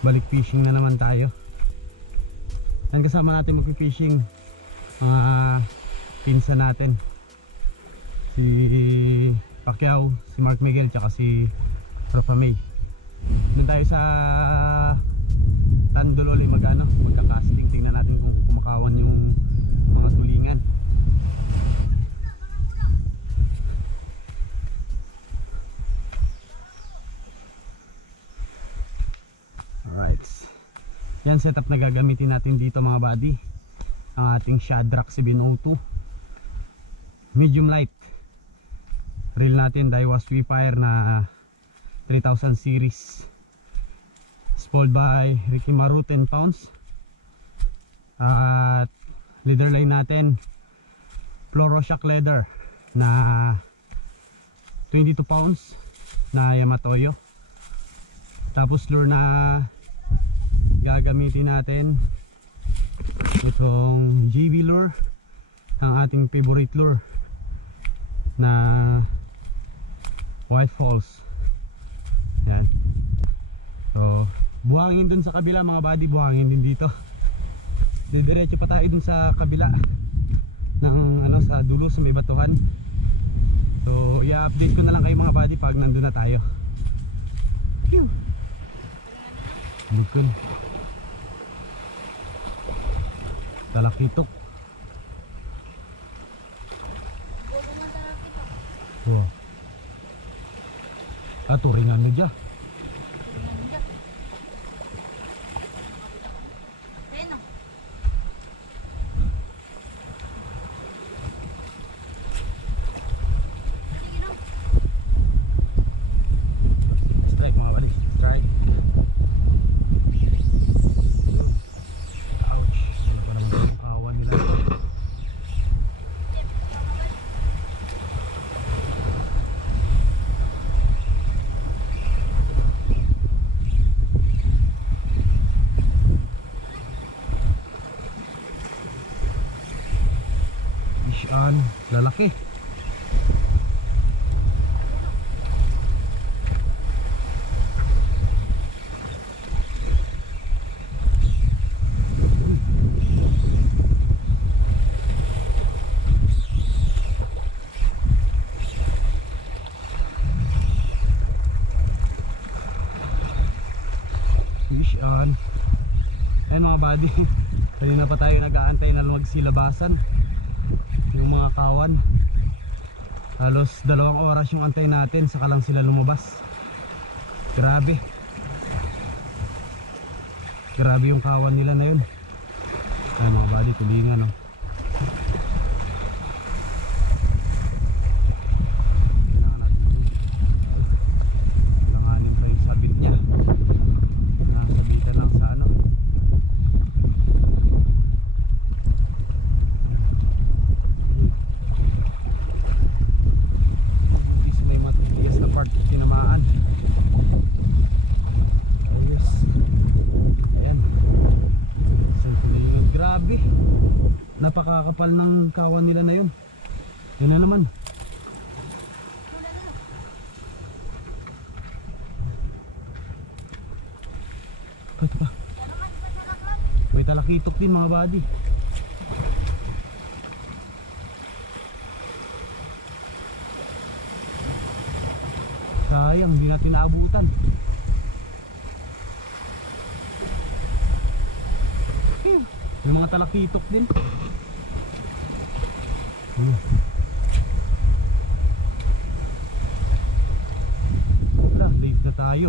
Balik fishing na naman tayo. Yan, kasama natin mag-fishing mga pinsan natin, si Pacquiao, si Mark Miguel, tsaka si Rafa May. Doon tayo sa Tandololi magka-casting. Tingnan natin kung kumakawan yung mga tulingan. Alright, yan setup na gagamitin natin dito mga buddy. Ang ating Shadrack 702 medium light reel natin, Daiwa Sweetfire na 3000 series, spooled by Ricky Maru 10 pounds. At leader line natin Floroshock leather na 22 pounds na Yamatoyo. Tapos lure na gagamitin natin, itong JB lure, ang ating favorite lure na White Falls. Yan. So buhangin dun sa kabila mga buddy, buhangin din dito. Didiretso pa tayo dun sa kabila ng sa dulo sa may batuhan. So i-update ko na lang kayo mga buddy pag nandun na tayo. Phew. Bukol. Talakitok. Wow. Turingan na dyan. Strike mga bali. Strike. Ouch. Wala pa naman yung kawan nila. Lalaki. Fish on. Ayan mga buddy, kanina pa tayo nag-aantay na magsilabasan yung mga kawan. Halos 2 oras yung antay natin, saka lang sila lumabas. Grabe yung kawan nila na yun. Ayan mga buddy, tulingan oh. Langanin pa yung sabit niya. Nasabitan lang sa tinamaan. Ayos. Ayan. Grabe. Napakakapal ng kawan nila na yun. Yun na naman. Ito pa. May talakitok din mga buddy. Sayang, hindi natin naabutan. May mga talakitok din. Wala, late na tayo.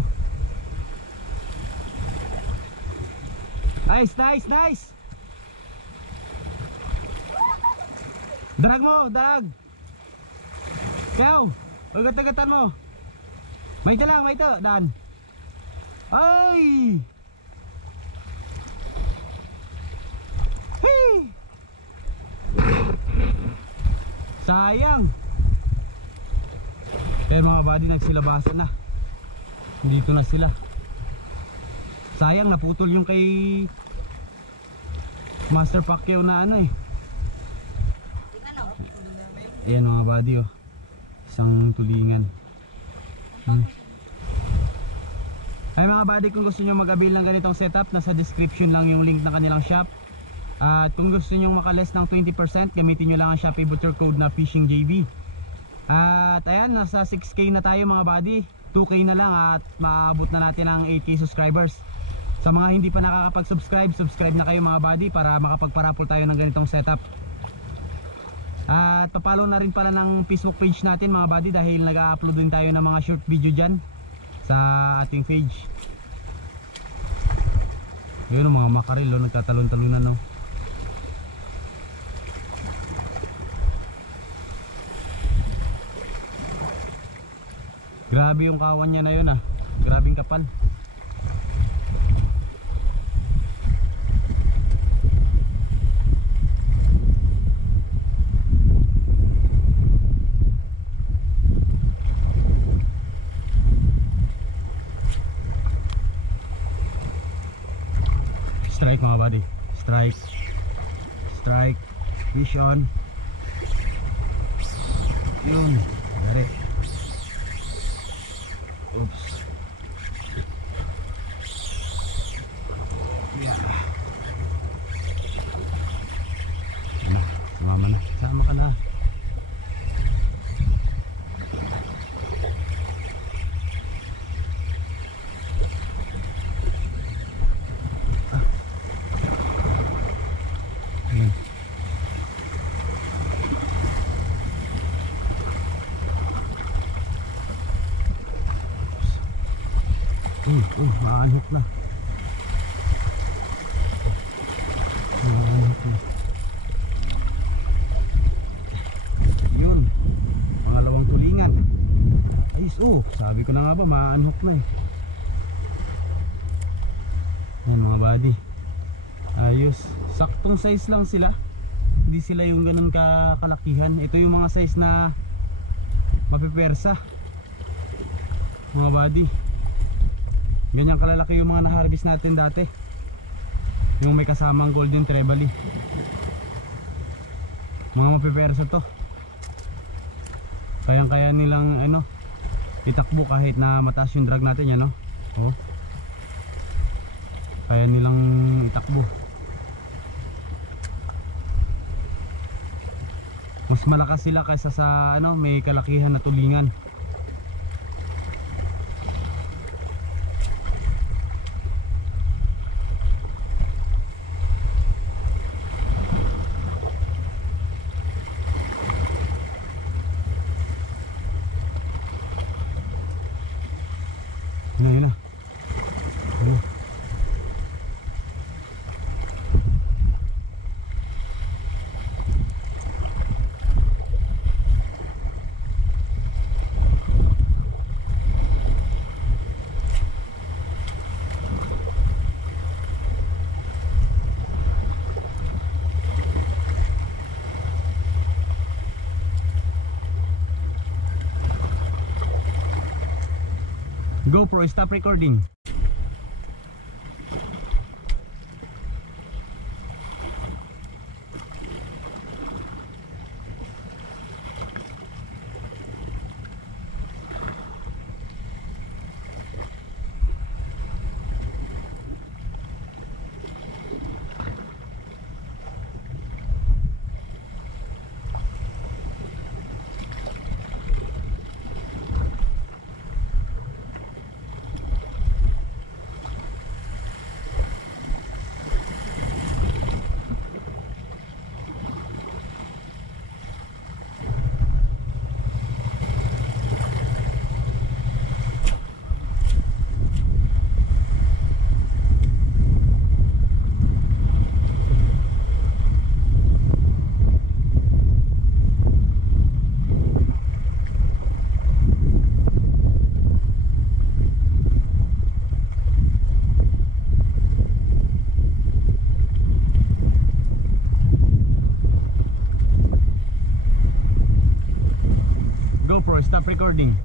Nice, nice, nice. Darag mo, darag. Kaya, agat-agatan mo. May ito lang, may ito, Dan. Ay! Hey! Sayang. Eh mga buddy, nagsilabasan na. Dito na sila. Sayang, naputol yung kay Master Pacquiao na ano eh. Ayan mga buddy oh. Isang tulingan. Ay mga buddy, kung gusto nyo mag-avail ng ganitong setup, nasa description lang yung link ng kanilang shop. At kung gusto nyo makaless ng 20%, gamitin nyo lang ang Shopee butcher code na FishingJB. At ayan, nasa 6K na tayo mga buddy. 2K na lang at maabot na natin ang 8K subscribers. Sa mga hindi pa nakakapag-subscribe, subscribe na kayo mga buddy para makapagparapol tayo ng ganitong setup. At papalo na rin pala ng Facebook page natin mga buddy, dahil nag-upload din tayo ng mga short video dyan sa ating page. Yun o, mga makaril o, nagtatalon-talunan o. Grabe yung kawan niya na yun ah. Grabing kapal. Strike mga buddy. Strike. Strike. Fish on. Yun. Dari. Oops. Yeah. Ano? Sumama na. Sama ka na. Maanhok na. Maanhok na. Yun. Pangalawang tulingan. Ayos, sabi ko na nga ba, maanhok na eh. Yan mga buddy. Ayos. Saktong size lang sila. Hindi sila yung ganun kalakihan. Ito yung mga size na mapipersa. Mga buddy. Ganyan kalalaki yung mga na-harvest natin dati. Yung may kasamang golden treble. Mga mapipersa to. Kayang-kaya nilang itakbo kahit na mataas yung drag natin yan, no? Oh. Kaya nilang itakbo. Mas malakas sila kaysa sa may kalakihan na tulingan. Yun na. GoPro, stop recording. GoPro, stop recording.